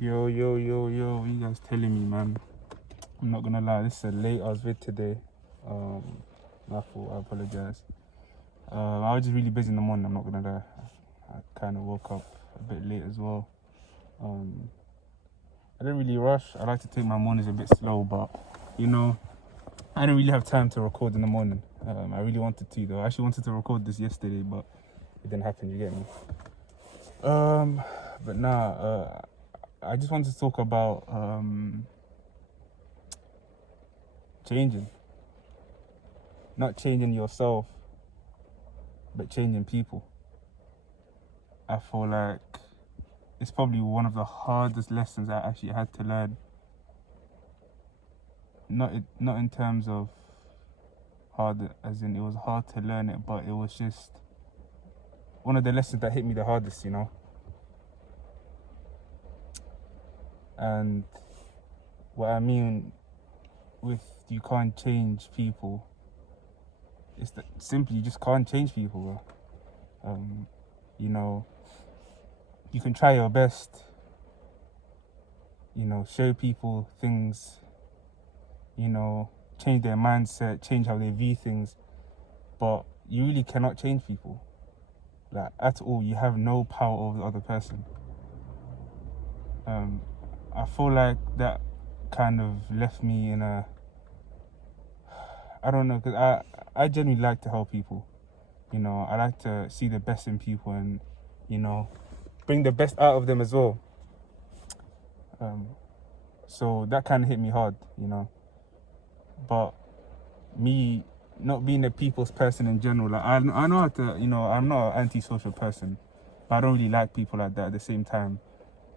Yo, yo, yo, yo, what you guys telling me, man? I'm not gonna lie, this is a late ass vid today. My fault, I apologize. I was just really busy in the morning, I'm not gonna lie. I kind of woke up a bit late as well. I didn't really rush. I like to take my mornings a bit slow, but I didn't really have time to record in the morning. I really wanted to though. I actually wanted to record this yesterday, but it didn't happen, you get me? But nah, I just wanted to talk about changing. Not changing yourself, but changing people. I feel like it's probably one of the hardest lessons I actually had to learn. Not in terms of hard, as in it was hard to learn it, but it was just one of the lessons that hit me the hardest, And what I mean with you can't change people is that simply you just can't change people, bro. You can try your best, show people things, change their mindset, change how they view things, but you really cannot change people, like, at all. You have no power over the other person. I feel like that kind of left me in a, I don't know, because I genuinely like to help people. I like to see the best in people and, bring the best out of them as well. So that kind of hit me hard, But me not being a people's person in general, like I know how to, I'm not an antisocial person, but I don't really like people like that at the same time.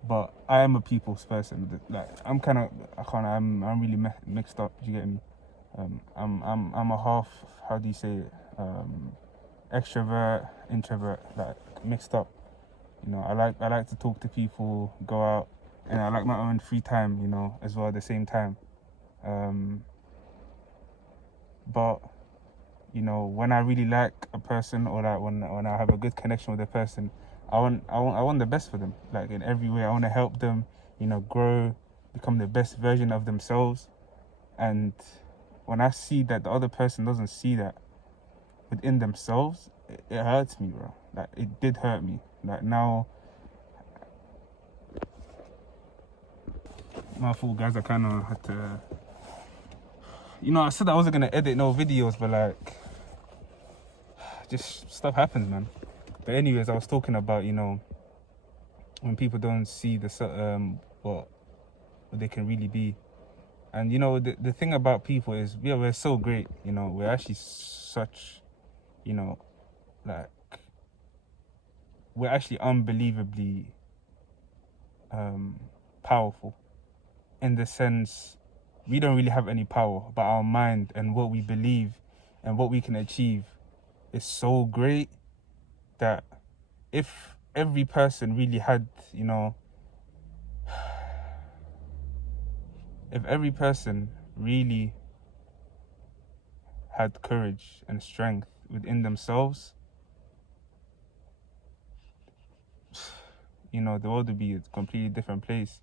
But I am a people's person. Like I'm really mixed up. Do you get me? I'm a half. How do you say it? Extrovert, introvert, like mixed up. I like to talk to people, go out, and I like my own free time. As well at the same time. But when I really like a person, or like when I have a good connection with a person, I want the best for them. Like in every way, I want to help them, grow, become the best version of themselves. And when I see that the other person doesn't see that within themselves, it hurts me, bro. Like it did hurt me. Like now, my fault, guys. I kind of had to. I said I wasn't gonna edit no videos, but like, just stuff happens, man. But anyways, I was talking about, when people don't see what they can really be. And the thing about people is, we're so great, we're actually such, like, we're actually unbelievably powerful, in the sense we don't really have any power, but our mind and what we believe and what we can achieve is so great that if every person really had, if every person really had courage and strength within themselves, the world would be a completely different place.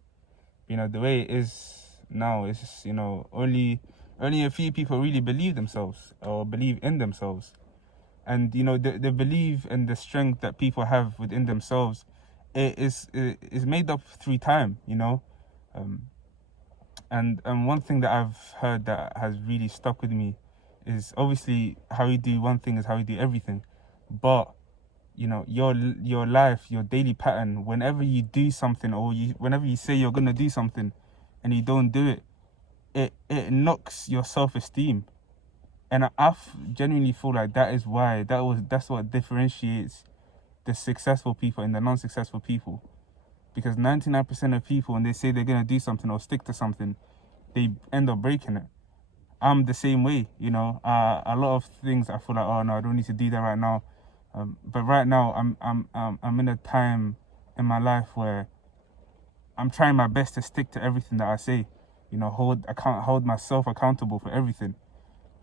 The way it is now is just, only a few people really believe themselves or believe in themselves. And the belief and the strength that people have within themselves, it is made up through time, and one thing that I've heard that has really stuck with me is, obviously, how you do one thing is how you do everything. But your life, your daily pattern, whenever you do something, or whenever you say you're gonna do something and you don't do it, it knocks your self-esteem. And I genuinely feel like that's what differentiates the successful people and the non-successful people. Because 99% of people, when they say they're gonna do something or stick to something, they end up breaking it. I'm the same way, a lot of things I feel like, oh no, I don't need to do that right now. But right now, I'm in a time in my life where I'm trying my best to stick to everything that I say. Hold myself accountable for everything.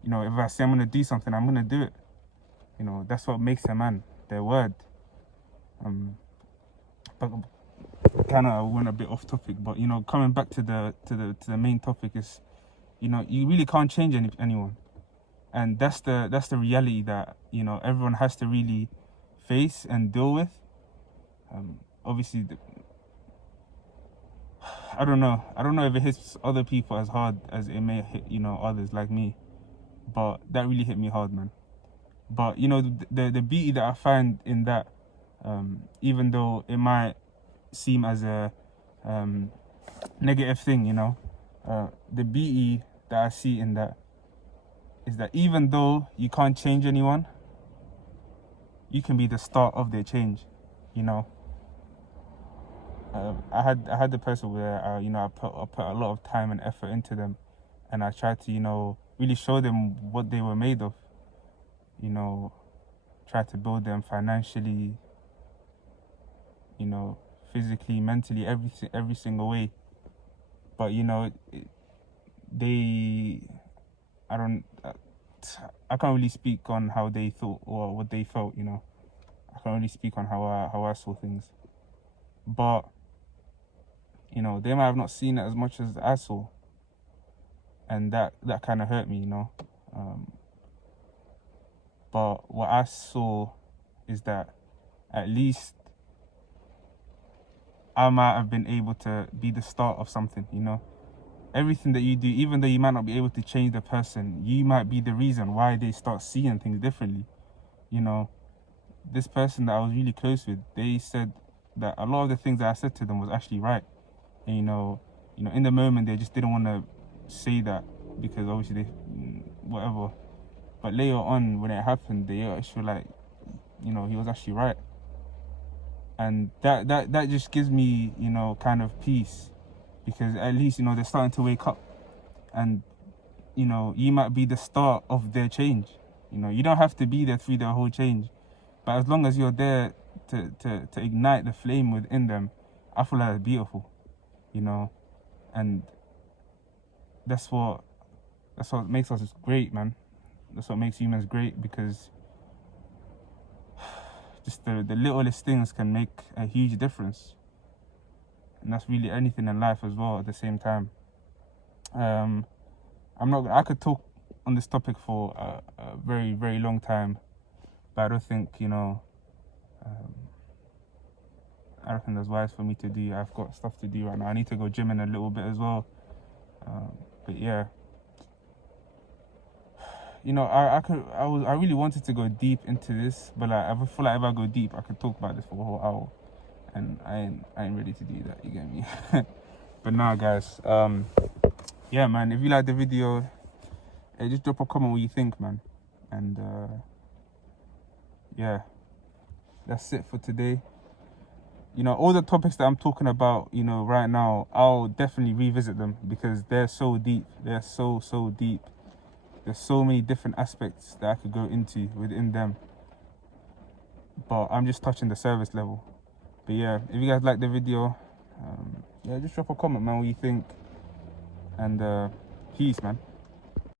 If I say I'm gonna do something, I'm gonna do it. That's what makes a man, their word. But kind of went a bit off topic, but you know, coming back to the main topic is, you know, you really can't change anyone, and that's the reality that, you know, everyone has to really face and deal with. Obviously, I don't know if it hits other people as hard as it may hit, you know, others like me, but that really hit me hard, man. But you know, the beauty that I find in that, even though it might seem as a negative thing, you know, the beauty that I see in that is that even though you can't change anyone, you can be the start of their change, you know. I had the person where you know, I put a lot of time and effort into them, and I tried to, you know, really show them what they were made of, you know, try to build them financially, you know, physically, mentally, every single way. But you know, they, I don't, I can't really speak on how they thought or what they felt, you know. I can't really speak on how I saw things. But you know, they might have not seen it as much as I saw, and that kind of hurt me, you know. But what I saw is that at least I might have been able to be the start of something, you know. Everything that you do, even though you might not be able to change the person, you might be the reason why they start seeing things differently. You know, this person that I was really close with, they said that a lot of the things that I said to them was actually right. And you know, in the moment they just didn't want to say that because obviously they, whatever. But later on, when it happened, they actually like, you know, he was actually right. And that just gives me, you know, kind of peace, because at least, you know, they're starting to wake up, and you know, you might be the start of their change. You know, you don't have to be there through their whole change, but as long as you're there to ignite the flame within them, I feel like it's beautiful, you know. And that's what makes us great, man. That's what makes humans great, because just the littlest things can make a huge difference, and that's really anything in life as well at the same time. I could talk on this topic for a very, very long time, but I don't think, you know, I don't think that's wise for me to do. I've got stuff to do right now. I need to go gym in a little bit as well. But yeah, you know, I really wanted to go deep into this, but like, I feel like if I go deep, I could talk about this for a whole hour, and I ain't ready to do that. You get me? But nah, guys. Yeah, man. If you like the video, just drop a comment what you think, man. And yeah, that's it for today. You know, all the topics that I'm talking about, you know, right now, I'll definitely revisit them because they're so deep. They're so deep. There's so many different aspects that I could go into within them. But I'm just touching the service level. But yeah, if you guys like the video, yeah, just drop a comment, man, what you think. And peace, man.